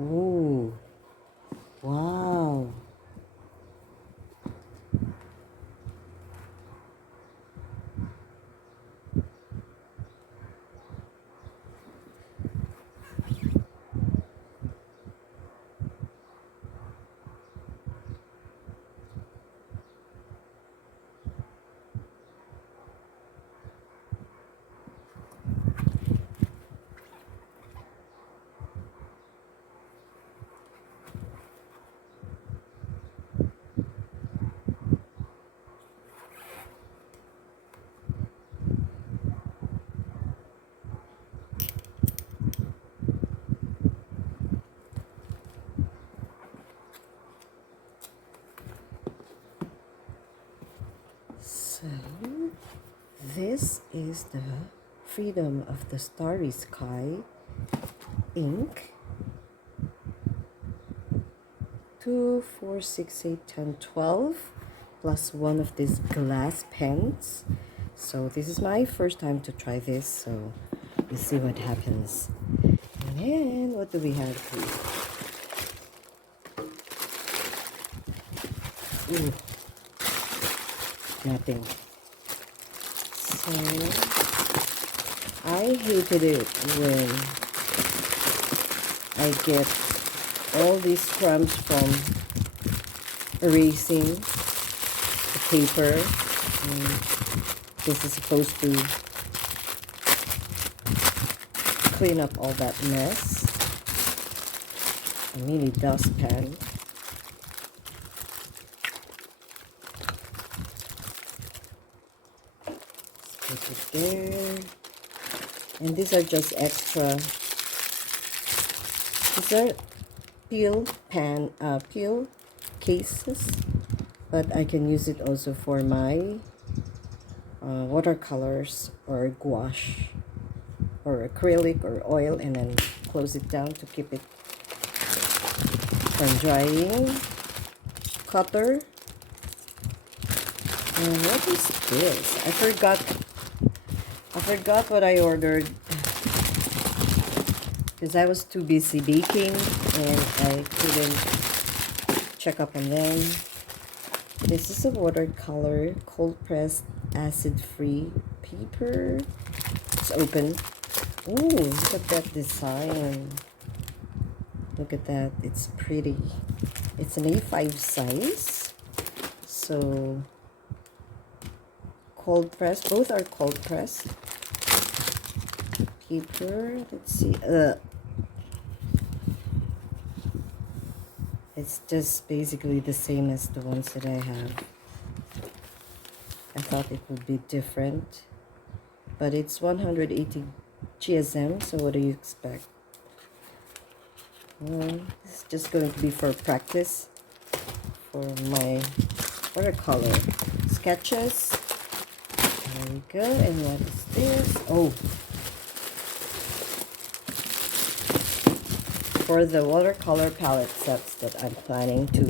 Ooh, wow. So, this is the Freedom of the Starry Sky ink. 2, 4, 6, 8, 10, 12 plus one of these glass pens. So this is my first time to try this, so we'll see what happens. And then what do we have here? Ooh, nothing. So I hated it when I get all these crumbs from erasing the paper. This is supposed to clean up all that mess. A mini dustpan. Put it there. And these are just extra. These are peel cases, but I can use it also for my watercolors or gouache or acrylic or oil, and then close it down to keep it from drying. Cutter. And what is this? I forgot what I ordered because I was too busy baking and I couldn't check up on them. This is a watercolor cold pressed acid free paper. It's open. Ooh, look at that design. Look at that. It's pretty. It's an A5 size. So cold pressed. Both are cold pressed paper. Let's see. It's just basically the same as the ones that I have. I thought it would be different, but it's 180 GSM, so what do you expect? It's just going to be for practice for my watercolor sketches. There we go. And what is this? Oh, for the watercolor palette sets that I'm planning to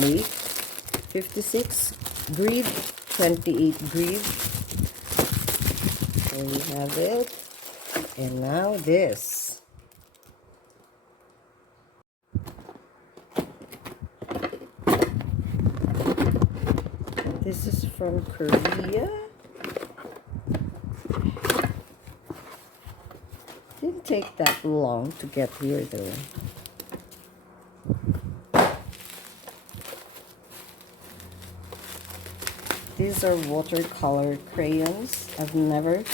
make, 56 grid, 28 grid. There you have it. And now this. This is from Korea. Didn't take that long to get here though. These are watercolor crayons. I've never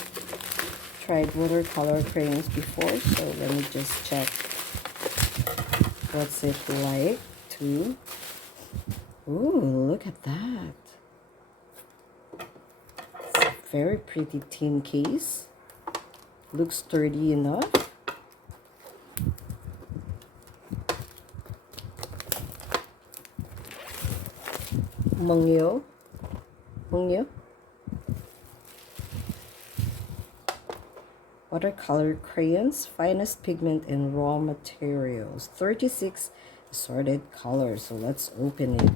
tried watercolor crayons before, so let me just check what's it like too. Ooh, look at that. It's a very pretty tin case. Looks sturdy enough. Mungyo. Watercolor Crayons, finest pigment and raw materials. 36 assorted colors. So let's open it.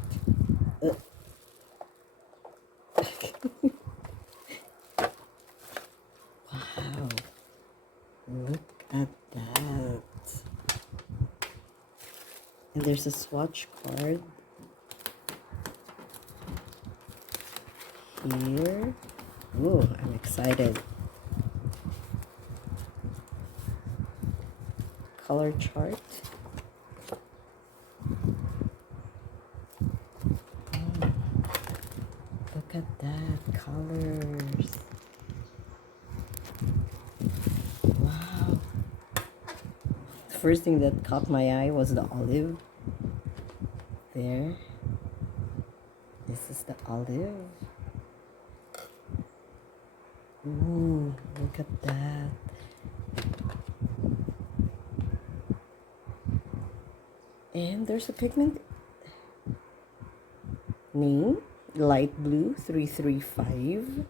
Wow. Look at that. And there's a swatch card here. Ooh, I'm excited. Color chart. Look at that, colors. Wow. The first thing that caught my eye was the olive. There. This is the olive. Ooh, look at that. And there's a pigment name, light blue 335.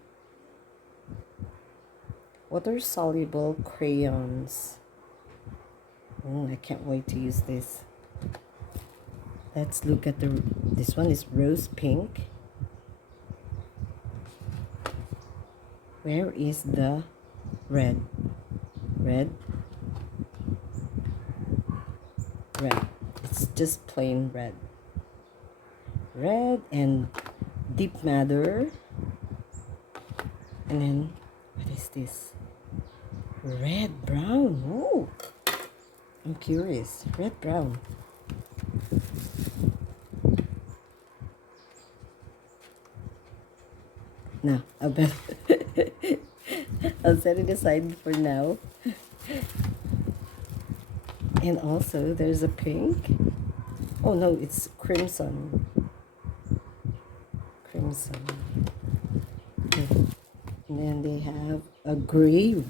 Water soluble crayons. I can't wait to use this. Let's look at this one is rose pink. Where is the red? Red. It's just plain red. Red and deep madder. And then, what is this? Red brown. Ooh, I'm curious. Red brown. No, I'll bet. I'll set it aside for now. And also, there's a pink. Oh no, it's crimson. Crimson. Okay. And then they have a gray.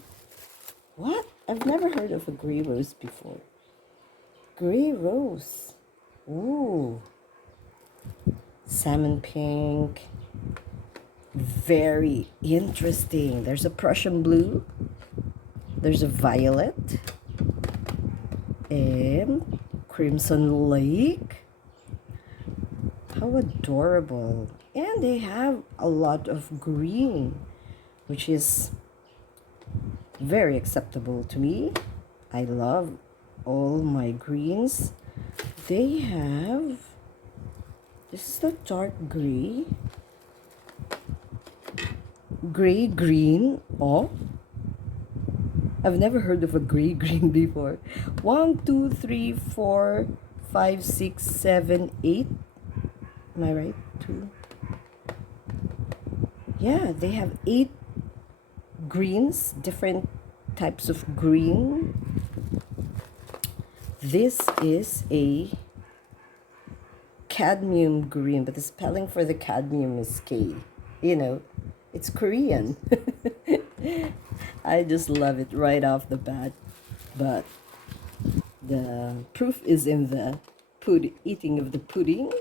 What? I've never heard of a gray rose before. Gray rose. Ooh. Salmon pink. Very interesting. There's a Prussian blue. There's a violet. And crimson lake. How adorable. And they have a lot of green, which is very acceptable to me. I love all my greens. They have, this is the dark gray. Gray green. Oh, I've never heard of a gray green before. 1, 2, 3, 4, 5, 6, 7, 8. Am I right? 2. Yeah, they have 8 greens, different types of green. This is a cadmium green, but the spelling for the cadmium is K. You know, it's Korean. I just love it right off the bat. But the proof is in the eating of the pudding.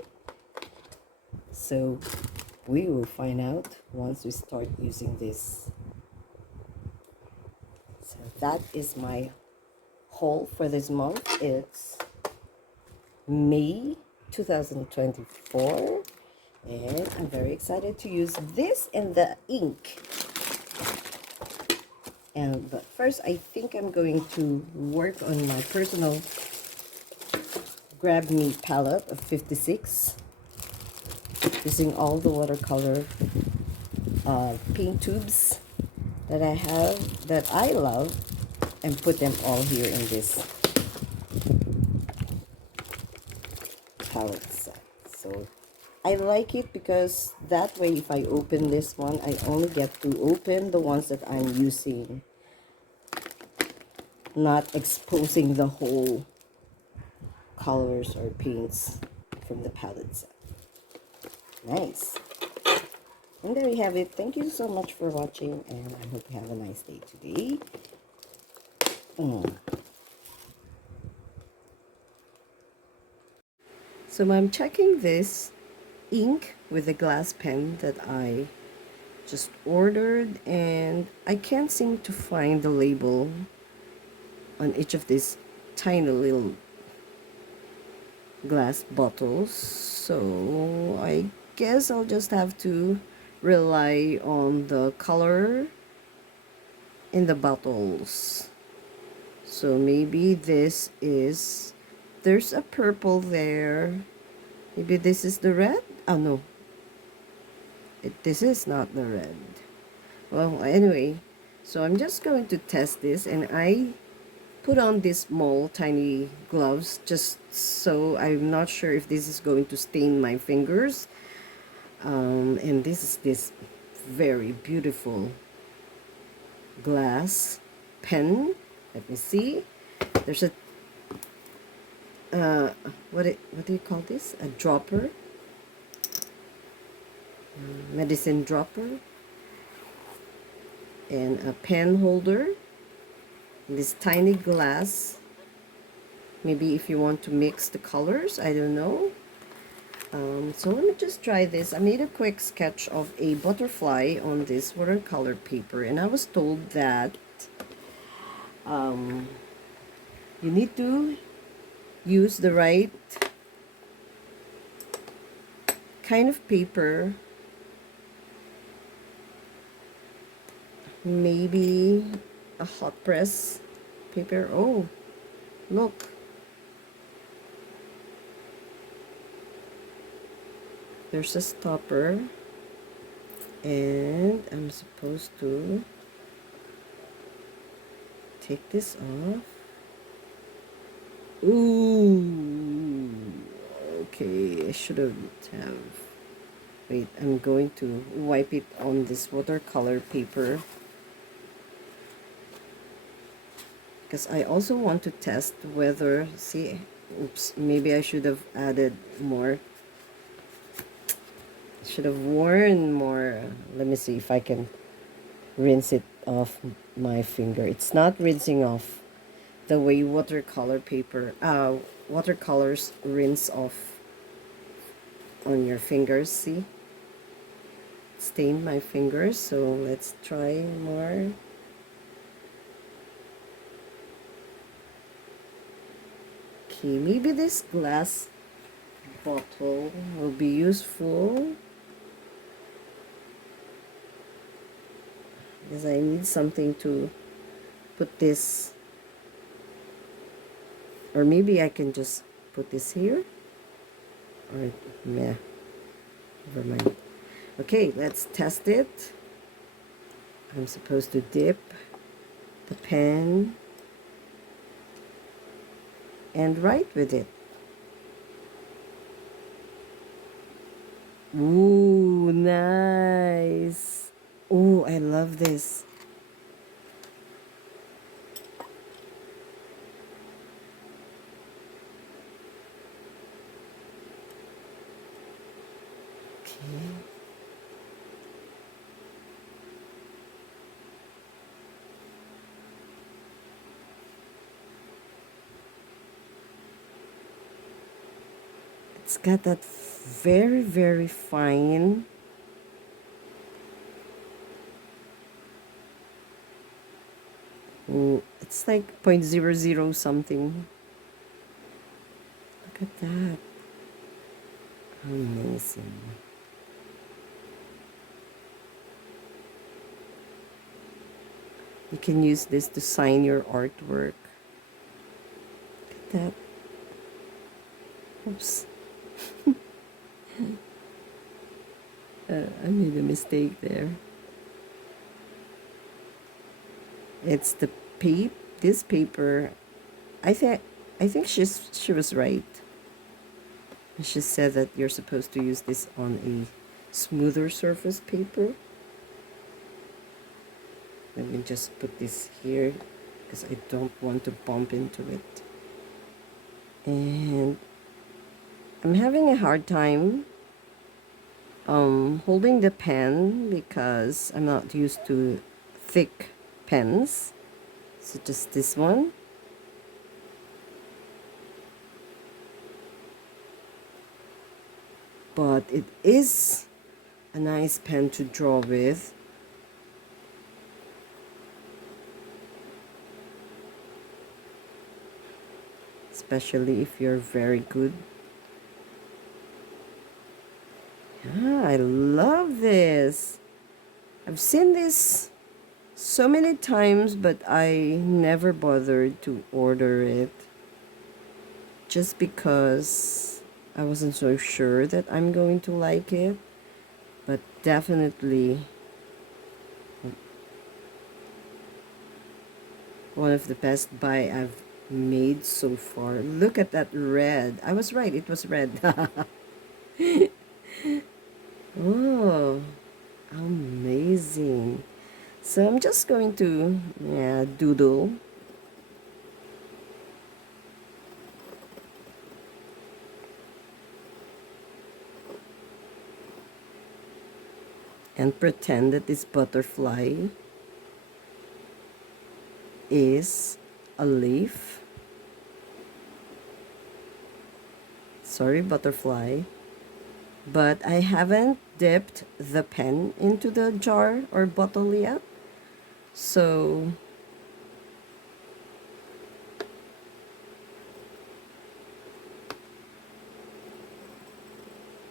So we will find out once we start using this. So that is my haul for this month. It's May 2024. And I'm very excited to use this and the ink. But first, I think I'm going to work on my personal Grab Me palette of 56. Using all the watercolor paint tubes that I have, that I love, and put them all here in this palette set. So I like it because that way if I open this one, I only get to open the ones that I'm using, not exposing the whole colors or paints from the palette set. Nice. And there you have it. Thank you so much for watching, and I hope you have a nice day today. So I'm checking this ink with the glass pen that I just ordered, and I can't seem to find the label on each of these tiny little glass bottles, so I guess I'll just have to rely on the color in the bottles. So maybe this is, there's a purple there, maybe this is the red. Oh no, this is not the red. Well, anyway, so I'm just going to test this, and I put on these small tiny gloves just so I'm not sure if this is going to stain my fingers. And this is this very beautiful glass pen. Let me see. There's a what do you call this? A dropper, medicine dropper, and a pen holder. This tiny glass. Maybe if you want to mix the colors, I don't know. So let me just try this. I made a quick sketch of a butterfly on this watercolor paper, and I was told that you need to use the right kind of paper. Maybe a hot press paper. Oh, look. There's a stopper, and I'm supposed to take this off. Ooh, okay, I shouldn't have. Wait, I'm going to wipe it on this watercolor paper, because I also want to test whether, see, oops, maybe I should have added more. Should have worn more. Let me see if I can rinse it off my finger. It's not rinsing off the way watercolor paper, watercolors rinse off on your fingers. See, stained my fingers. So let's try more. Okay, maybe this glass bottle will be useful, because I need something to put this, or maybe I can just put this here, or meh, never mind. Okay, let's test it. I'm supposed to dip the pen and write with it. Ooh, nice. Oh, I love this. Okay. It's got that very, very fine it's like 0.00 something. Look at that. Amazing. You can use this to sign your artwork. Look at that. Oops. I made a mistake there. It's the this paper. I think she was right. She said that you're supposed to use this on a smoother surface paper. Let me just put this here because I don't want to bump into it. And I'm having a hard time holding the pen because I'm not used to thick pens. So just this one. But it is a nice pen to draw with. Especially if you're very good. Yeah, I love this. I've seen this so many times, but I never bothered to order it. Just because I wasn't so sure that I'm going to like it. But definitely one of the best buy I've made so far. Look at that red. I was right, it was red. Oh, amazing. So I'm just going to doodle. And pretend that this butterfly is a leaf. Sorry, butterfly. But I haven't dipped the pen into the jar or bottle yet. So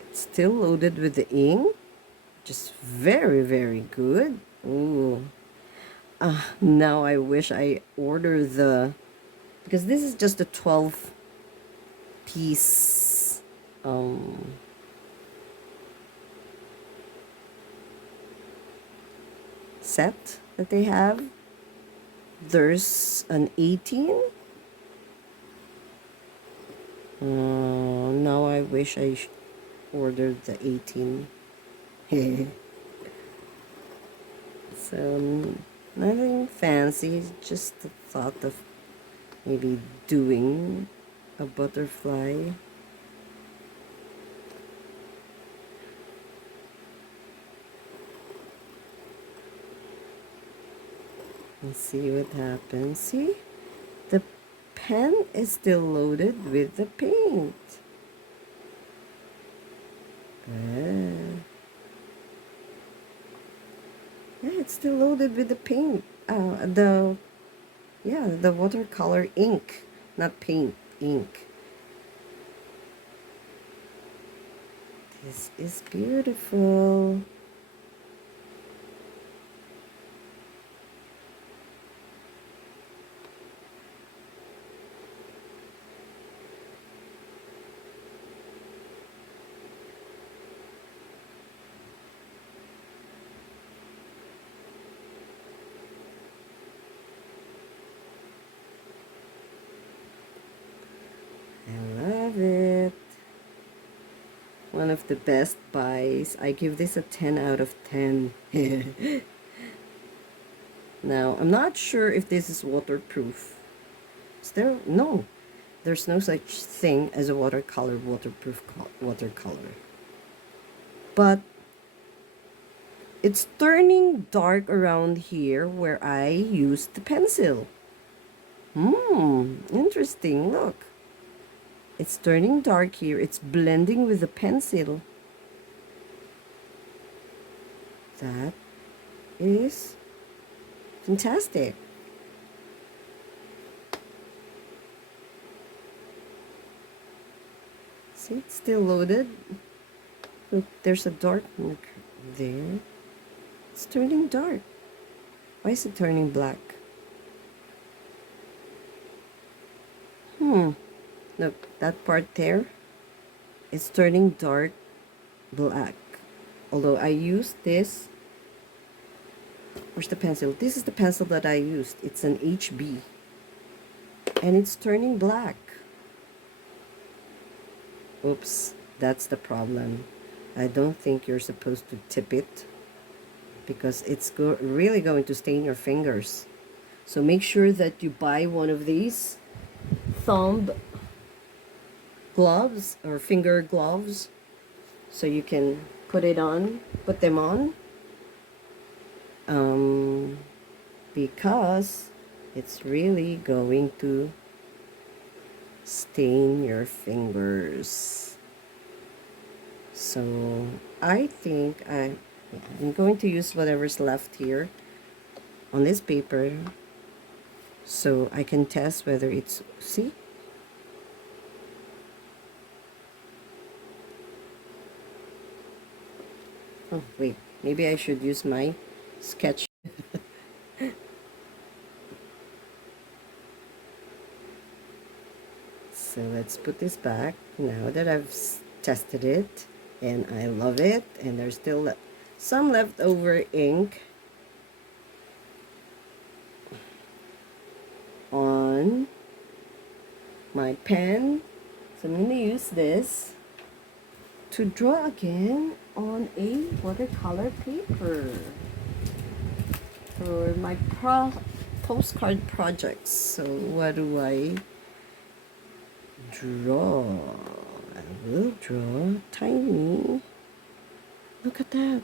it's still loaded with the ink. Just very, very good. Ooh. Now I wish I order the, because this is just a 12 piece set that they have. There's an 18. Now I wish I ordered the 18. So nothing fancy, just the thought of maybe doing a butterfly. Let's see what happens. See, the pen is still loaded with the paint. Yeah, it's still loaded with the paint. The watercolor ink, not paint, ink. This is beautiful. I love it. One of the best buys. I give this a 10 out of 10. Now, I'm not sure if this is waterproof. Is there? No. There's no such thing as a waterproof watercolor. But it's turning dark around here where I used the pencil. Interesting. Look. It's turning dark here. It's blending with the pencil. That is fantastic. See, it's still loaded. Look, there's a dark mark there. It's turning dark. Why is it turning black? Look, that part there, it's turning dark black. Although I used this. Where's the pencil? This is the pencil that I used. It's an HB. And it's turning black. Oops, that's the problem. I don't think you're supposed to tip it because it's really going to stain your fingers. So make sure that you buy one of these thumb gloves or finger gloves so you can put them on. Because it's really going to stain your fingers. So I think I'm going to use whatever's left here on this paper so I can test whether it's, see? Oh, wait, maybe I should use my sketch. So let's put this back now that I've tested it and I love it, and there's still some leftover ink on my pen. So I'm going to use this to draw again on a watercolor paper for my postcard projects. So what do I draw? I will draw tiny. Look at that.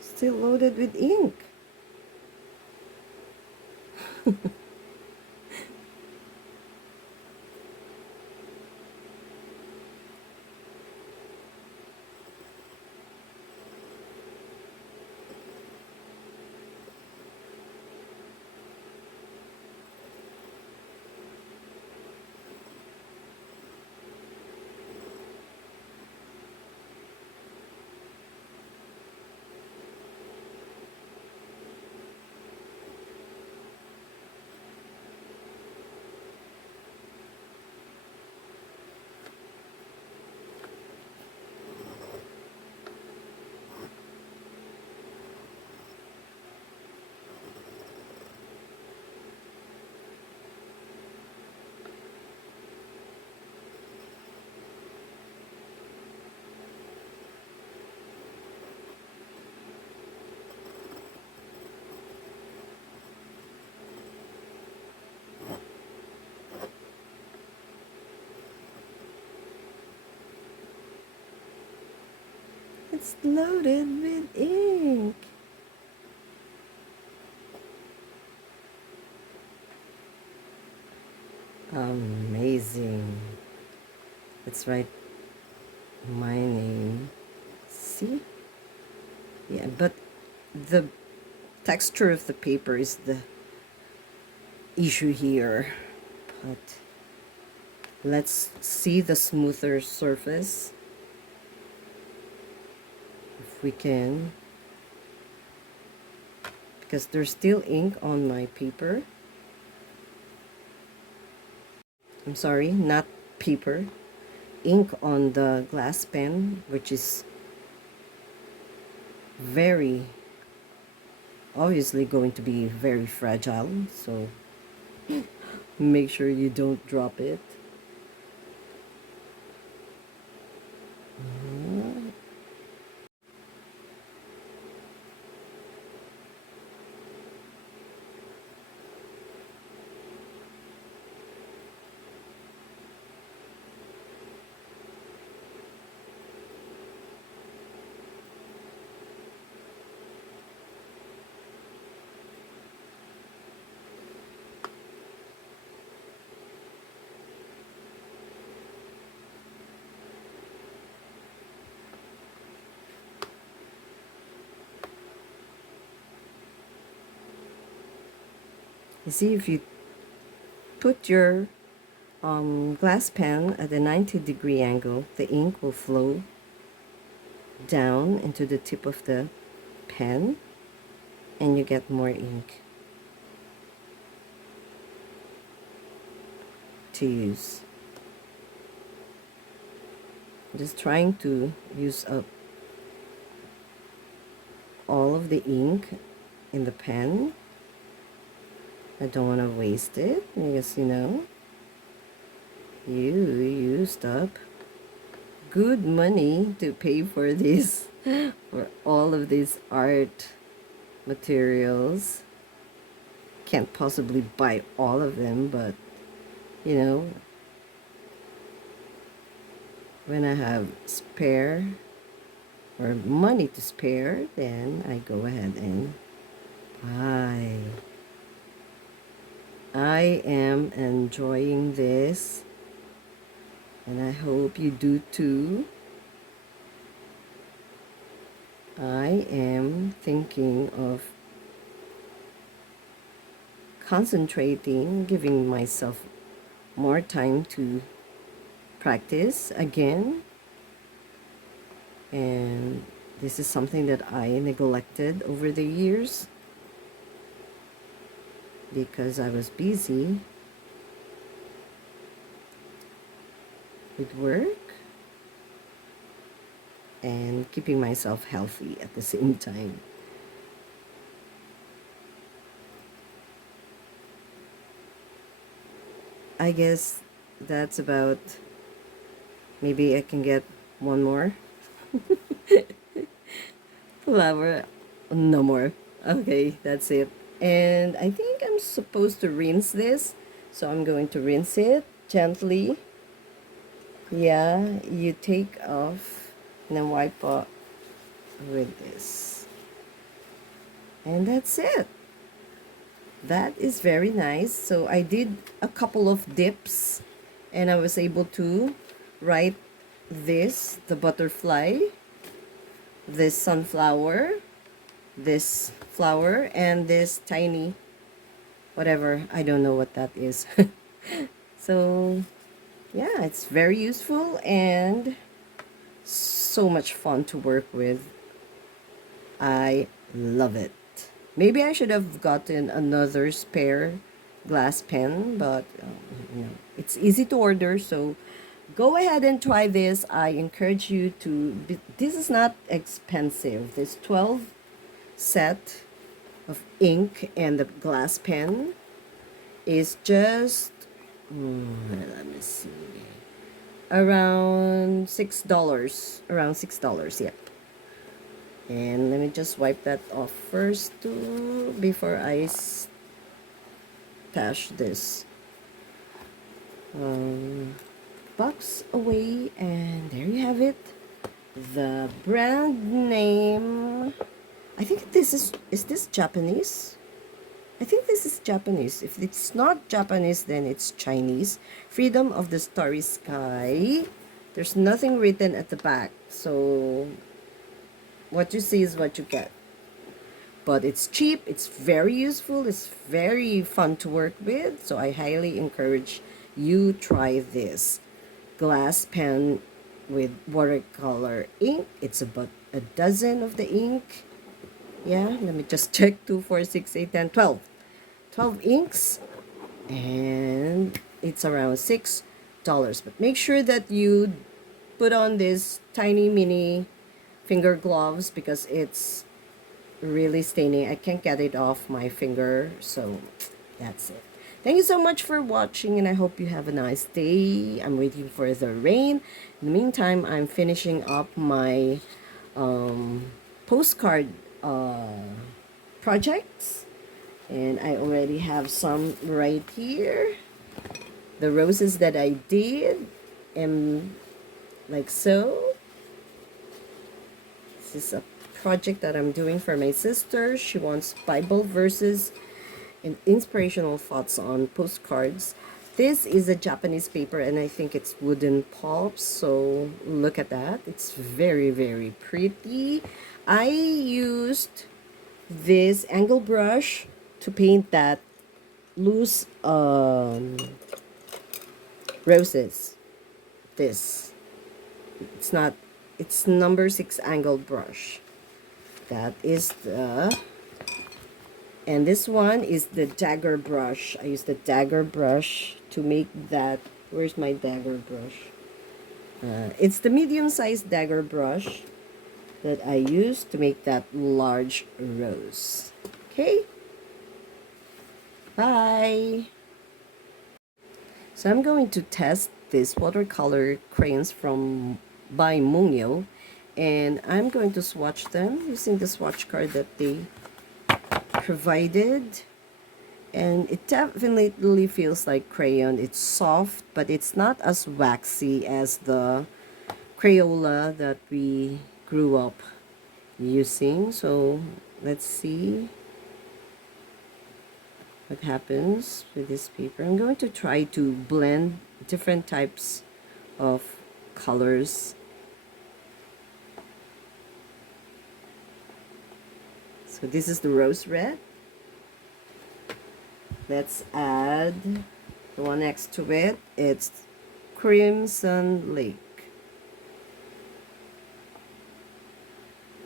Still loaded with ink. It's loaded with ink. Amazing. Let's write my name. See? Yeah, but the texture of the paper is the issue here. But let's see the smoother surface. If we can. Because there's still ink on my paper. I'm sorry, not paper. Ink on the glass pen, which is very obviously going to be very fragile, so make sure you don't drop it. You see, if you put your glass pen at a 90-degree angle, the ink will flow down into the tip of the pen, and you get more ink to use. Just trying to use up all of the ink in the pen. I don't want to waste it because, you know, you used up good money to pay for this, for all of these art materials. Can't possibly buy all of them, but, you know, when I have spare or money to spare, then I go ahead and buy. I am enjoying this, and I hope you do too. I am thinking of concentrating, giving myself more time to practice again. And this is something that I neglected over the years because I was busy with work and keeping myself healthy at the same time. I guess that's about, maybe I can get one more flower. No more. Okay, that's it. And I think I'm supposed to rinse this, so I'm going to rinse it gently. Yeah, you take off and then wipe off with this, and that's it. That is very nice. So I did a couple of dips, and I was able to write this, the butterfly, this sunflower, this flower, and this tiny whatever, I don't know what that is. So yeah, it's very useful and so much fun to work with. I love it. Maybe I should have gotten another spare glass pen, but you know, it's easy to order, so go ahead and try this. I encourage you to. This is not expensive. This 12 set of ink and the glass pen is just, let me see, around $6. Around $6, yep. And let me just wipe that off first too before I stash this box away. And there you have it. The brand name, I think this is this Japanese? I think this is Japanese. If it's not Japanese, then it's Chinese. Freedom of the Starry Sky. There's nothing written at the back, so what you see is what you get. But it's cheap, it's very useful, it's very fun to work with, so I highly encourage you try this glass pen with watercolor ink. It's about a dozen of the ink. Yeah, let me just check. 2, 4, 6, 8, 10, 12. 12 inks, and it's around $6. But make sure that you put on this tiny mini finger gloves because it's really staining. I can't get it off my finger, so that's it. Thank you so much for watching, and I hope you have a nice day. I'm waiting for the rain. In the meantime, I'm finishing up my postcard projects, and I already have some right here. The roses that I did, and like so. This is a project that I'm doing for my sister. She wants Bible verses and inspirational thoughts on postcards. This is a Japanese paper, and I think it's wooden pulp, so look at that. It's very, very pretty. I used this angle brush to paint that loose roses. This, it's not it's number 6 angle brush. That is the, and this one is the dagger brush. I use the dagger brush to make that. Where's my dagger brush? It's the medium-sized dagger brush that I use to make that large rose. Okay? Bye! So I'm going to test this watercolor crayons by Mungyo, and I'm going to swatch them using the swatch card that they provided. And it definitely feels like crayon. It's soft, but it's not as waxy as the Crayola that we grew up using. So let's see what happens with this paper. I'm going to try to blend different types of colors. So this is the rose red. Let's add the one next to it. It's Crimson Lake.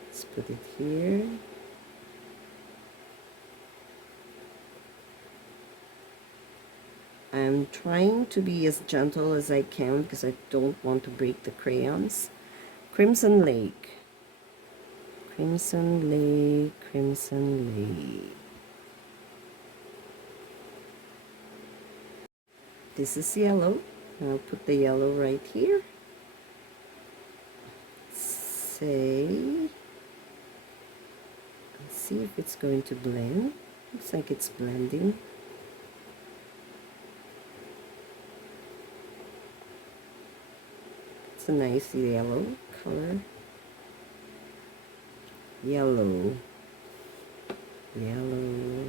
Let's put it here. I'm trying to be as gentle as I can because I don't want to break the crayons. Crimson Lake. Crimson Lake, Crimson Lake. This is yellow. I'll put the yellow right here. Let's see if it's going to blend. Looks like it's blending. It's a nice yellow color. Yellow. Yellow.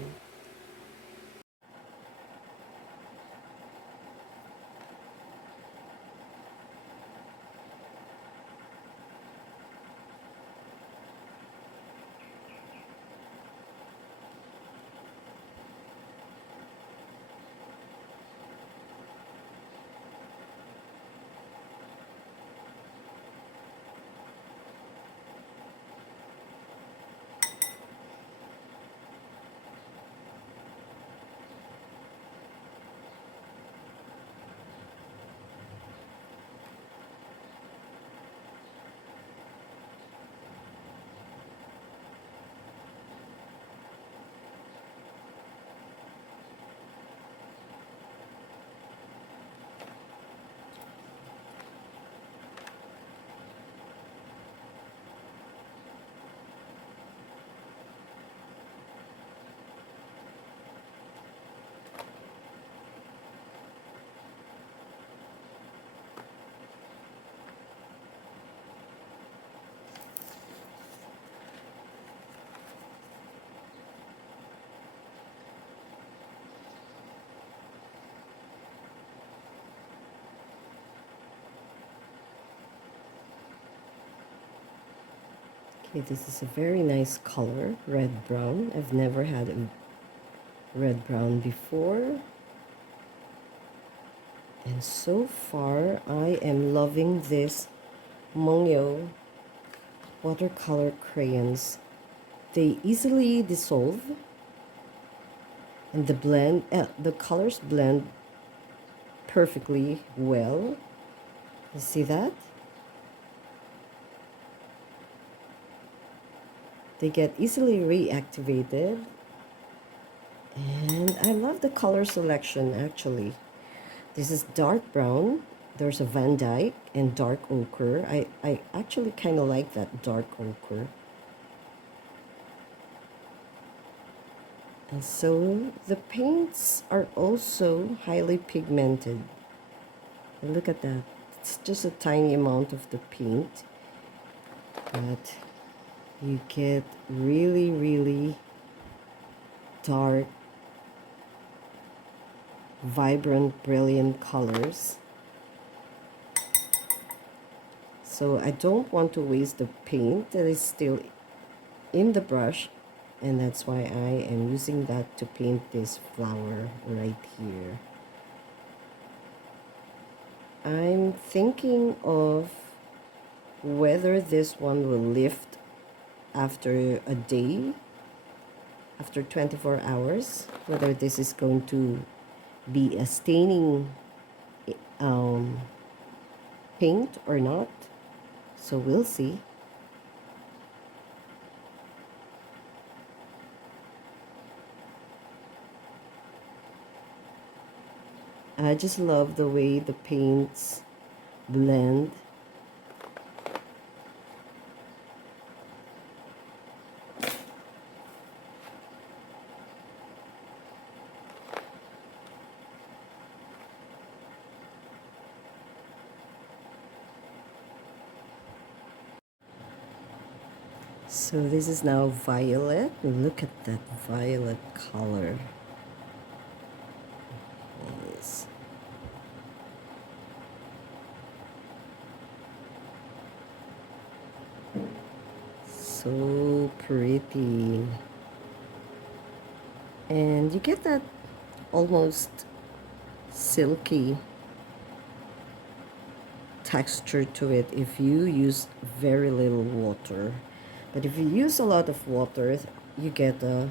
Okay, this is a very nice color, red brown. I've never had a red brown before. And so far, I am loving this Mungyo watercolor crayons. They easily dissolve, and the colors blend perfectly well. You see that? They get easily reactivated, and I love the color selection actually. This is dark brown, there's a Van Dyke, and dark ochre. I actually kind of like that dark ochre. And so the paints are also highly pigmented. And look at that. It's just a tiny amount of the paint, but you get really, really dark, vibrant, brilliant colors. So I don't want to waste the paint that is still in the brush, and that's why I am using that to paint this flower right here. I'm thinking of whether this one will lift after a day, after 24 hours, whether this is going to be a staining um, paint or not. So we'll see. I just love the way the paints blend. So this is now violet. Look at that violet color. Yes. So pretty. And you get that almost silky texture to it if you use very little water. But if you use a lot of water, you get a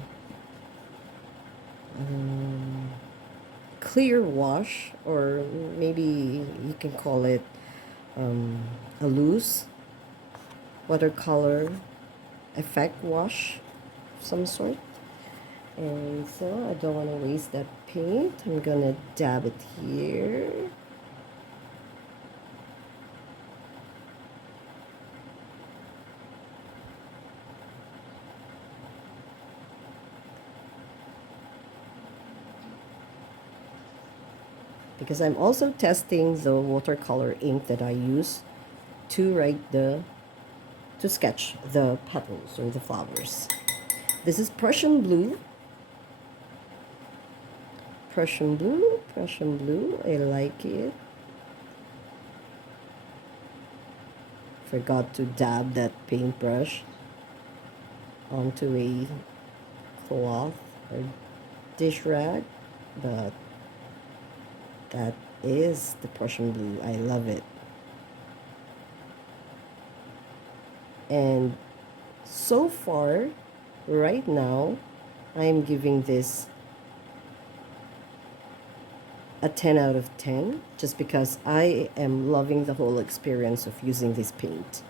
clear wash, or maybe you can call it a loose watercolor effect wash of some sort. And so I don't want to waste that paint. I'm gonna dab it here. Because I'm also testing the watercolor ink that I use to sketch the petals or the flowers. This is Prussian blue. Prussian blue, Prussian blue. I like it. Forgot to dab that paintbrush onto a cloth or dish rag, but that is the Prussian blue. I love it. And so far, right now, I'm giving this a 10 out of 10 just because I am loving the whole experience of using this paint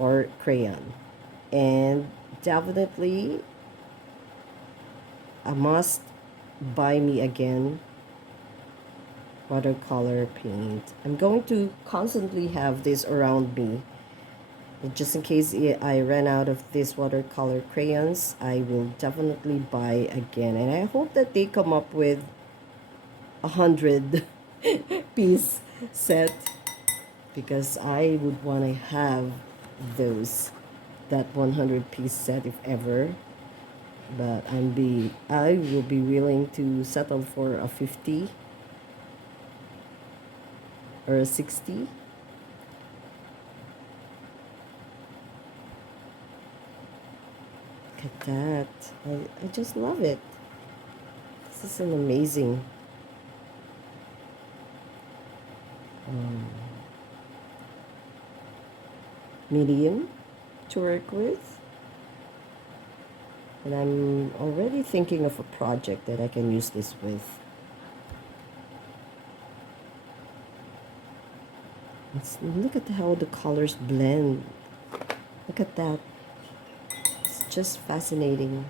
or crayon. And definitely a must buy me again watercolor paint. I'm going to constantly have this around me. Just in case I ran out of these watercolor crayons, I will definitely buy again. And I hope that they come up with 100 piece set, because I would want to have that 100 piece set if ever. But I will be willing to settle for a 50 or a 60. Look at that. I just love it. This is an amazing medium to work with. And I'm already thinking of a project that I can use this with. Look at how the colors blend. Look at that. It's just fascinating.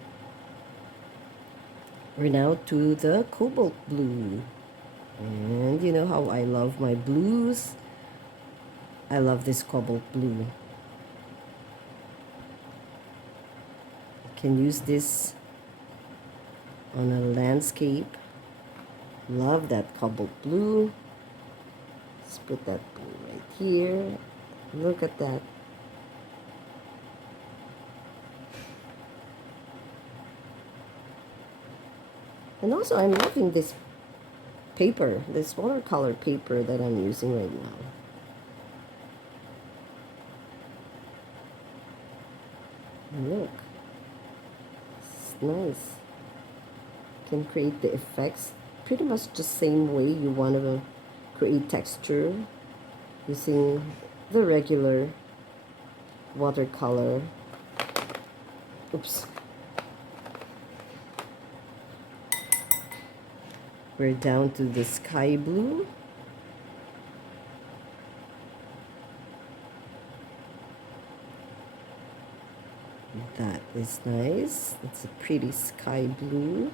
We're now to the cobalt blue. And you know how I love my blues. I love this cobalt blue. I can use this on a landscape. Love that cobalt blue. Let's put that blue right here. Look at that. And also I'm loving this paper, this watercolor paper that I'm using right now. Look, it's nice. Can create the effects pretty much the same way you want to create texture using the regular watercolor. Oops. We're down to the sky blue. That is nice. It's a pretty sky blue.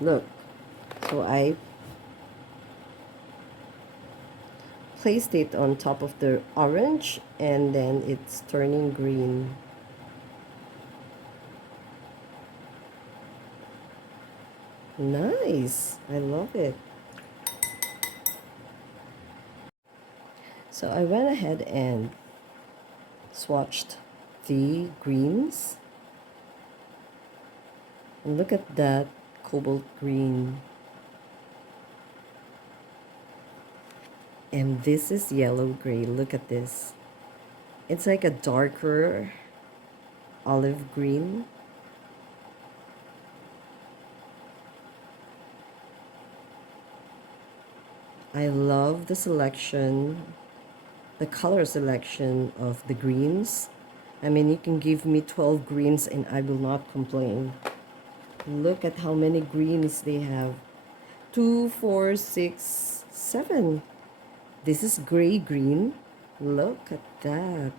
Look, so I placed it on top of the orange and then it's turning green. Nice. I love it. So I went ahead and swatched the greens. And look at that cobalt green. And this is yellow gray. Look at this. It's like a darker olive green. I love the selection, the color selection of the greens. I mean, you can give me 12 greens and I will not complain. Look at how many greens they have. 2, 4, 6, 7. This is gray green. Look at that.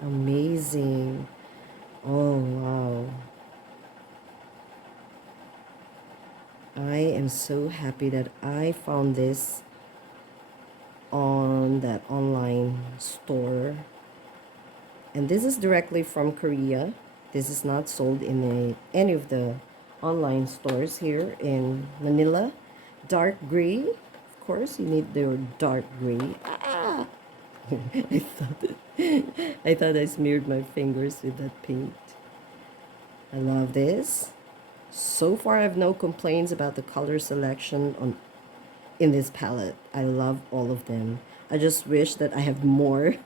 Amazing. Oh, wow. I am so happy that I found this on that online store. And this is directly from Korea. This is not sold in any of the online stores here in Manila. Dark gray. Of course, you need your dark gray. Ah! I thought I smeared my fingers with that paint. I love this. So far, I have no complaints about the color selection in this palette. I love all of them. I just wish that I have more.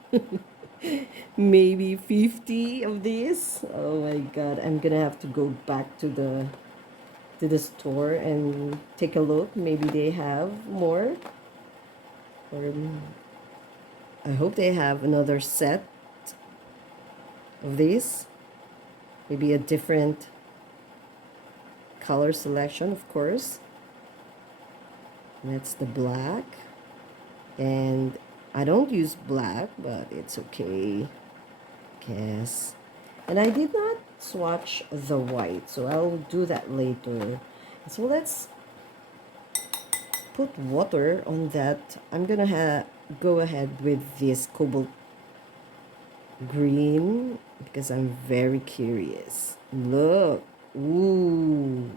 Maybe 50 of these. Oh my god, I'm gonna have to go back to the store and take a look. Maybe they have more. Or I hope they have another set of these. Maybe a different color selection, of course. That's the black. And I don't use black, but it's okay. Guess. And I did not swatch the white, so I'll do that later. So let's put water on that. I'm gonna go ahead with this cobalt green because I'm very curious. Look. Ooh.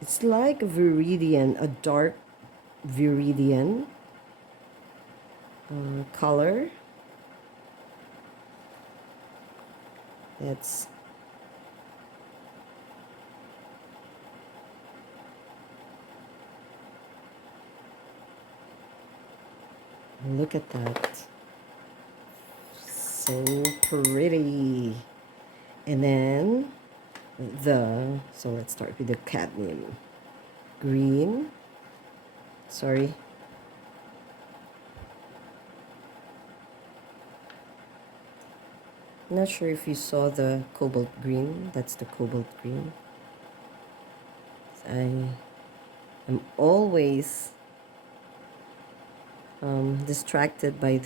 It's like a viridian, a dark viridian color. It's look at that. So pretty. And then so let's start with the cadmium green. Sorry. I'm not sure if you saw the cobalt green. That's the cobalt green. I am always distracted by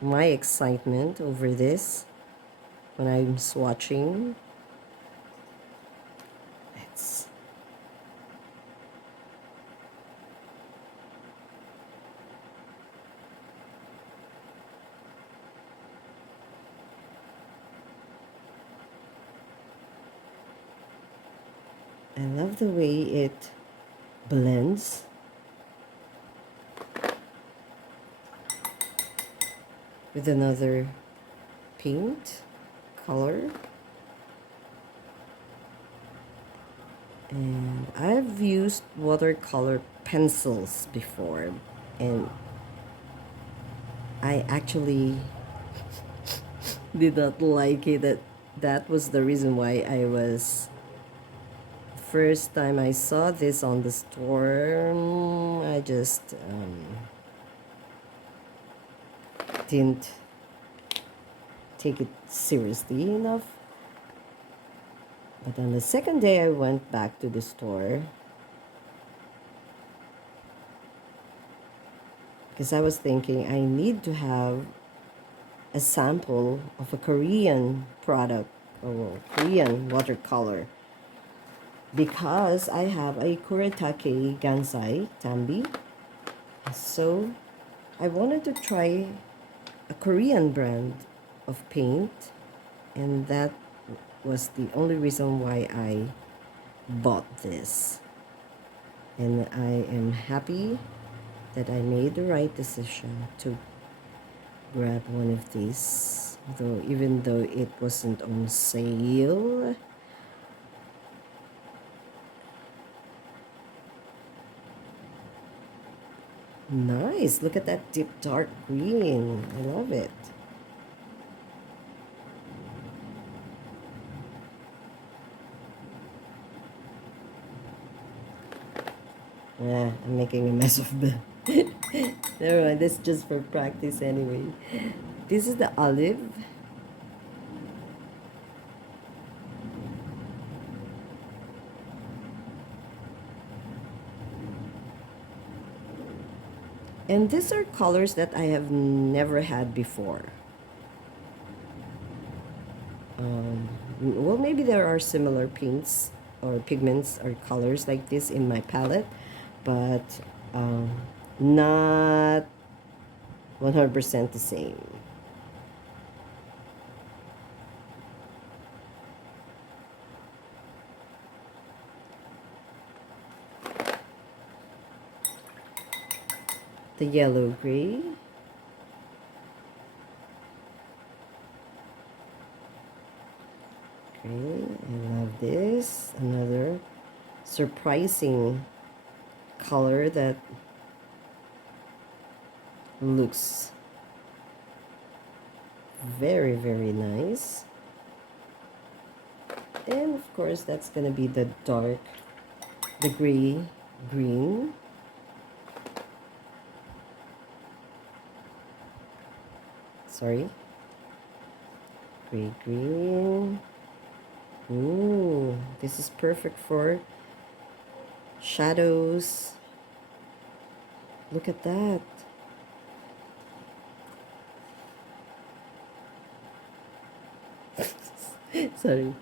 my excitement over this when I'm swatching. I love the way it blends. With another paint color. And I've used watercolor pencils before, and I actually did not like it That was the reason why I was, first time I saw this on the store, I just didn't take it seriously enough. But on the second day I went back to the store because I was thinking I need to have a sample of a Korean product or Korean watercolor because I have a Kuretake Gansai Tambi. So I wanted to try a Korean brand of paint, and that was the only reason why I bought this. And I am happy that I made the right decision to grab one of these, though even though it wasn't on sale. Nice, look at that deep dark green. I love it. I'm making a mess of the never mind, this is just for practice anyway. This is the olive. And these are colors that I have never had before. Well, maybe there are similar paints or pigments or colors like this in my palette, but not 100% the same. The yellow gray. Okay, I love this. Another surprising color that looks very, very nice. And of course, that's gonna be the dark, the gray green. Sorry. Gray green. Ooh, this is perfect for shadows. Look at that. Sorry.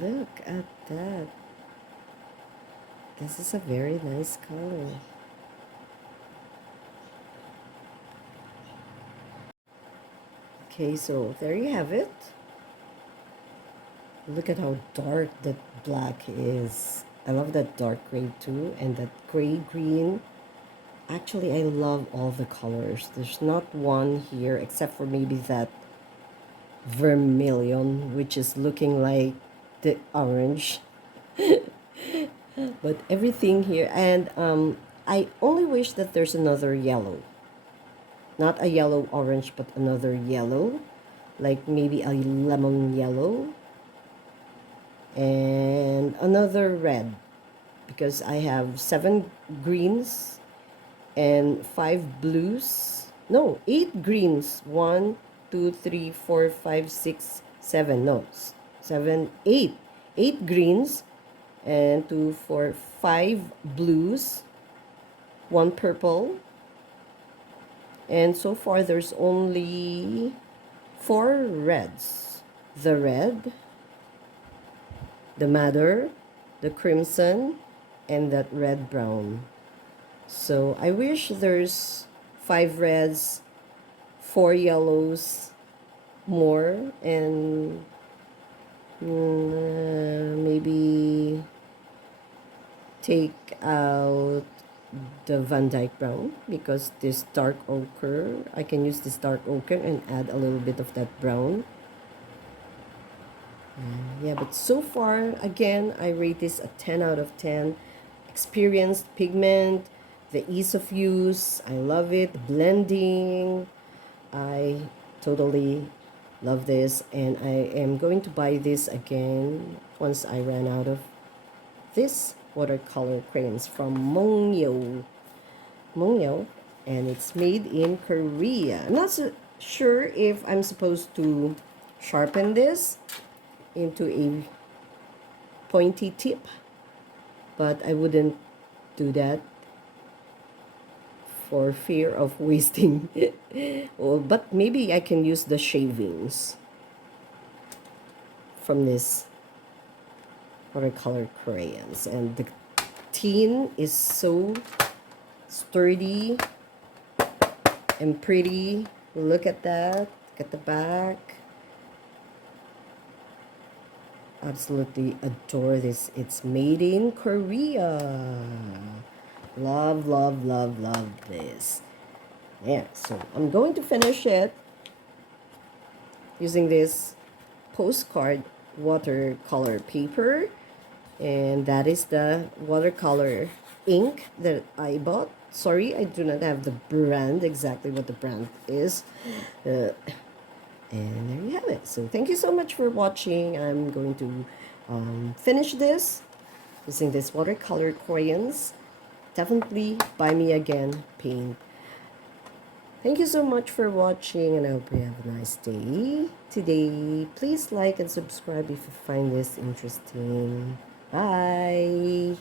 Look at that. This is a very nice color. Okay, so there you have it. Look at how dark that black is. I love that dark gray too, and that gray green. Actually, I love all the colors. There's not one here except for maybe that vermilion, which is looking like the orange. But everything here, and I only wish that there's another yellow. Not a yellow orange, but another yellow, like maybe a lemon yellow and another red, because I have 7 greens and 5 blues. No, 8 greens. 1, 2, 3, 4, 5, 6, 7. No, 7, 8. 8 greens and 2, 4, 5 blues, 1 purple. And so far there's only 4 reds. The red, the madder, the crimson, and that red brown. So I wish there's 5 reds, 4 yellows more, and maybe take out the Van Dyke brown, because this dark ochre, I can use this dark ochre and add a little bit of that brown. Yeah, but so far, again, I rate this a 10 out of 10. Experienced pigment, the ease of use, I love it. Blending, I totally Love this, and I am going to buy this again once I ran out of this watercolor crayons from Mungyo, and it's made in Korea. I'm not so sure if I'm supposed to sharpen this into a pointy tip, but I wouldn't do that for fear of wasting. Well, but maybe I can use the shavings from this watercolor crayons, and the tin is so sturdy and pretty. Look at that. Look at the back. Absolutely adore this. It's made in Korea. Love, love, love, love this. Yeah, so I'm going to finish it using this postcard watercolor paper, and that is the watercolor ink that I bought. Sorry, I do not have the brand, exactly what the brand is. And there you have it. So thank you so much for watching. I'm going to finish this using this watercolor crayons. Definitely buy me again paint. Thank you so much for watching, and I hope you have a nice day today. Please like and subscribe if you find this interesting. Bye.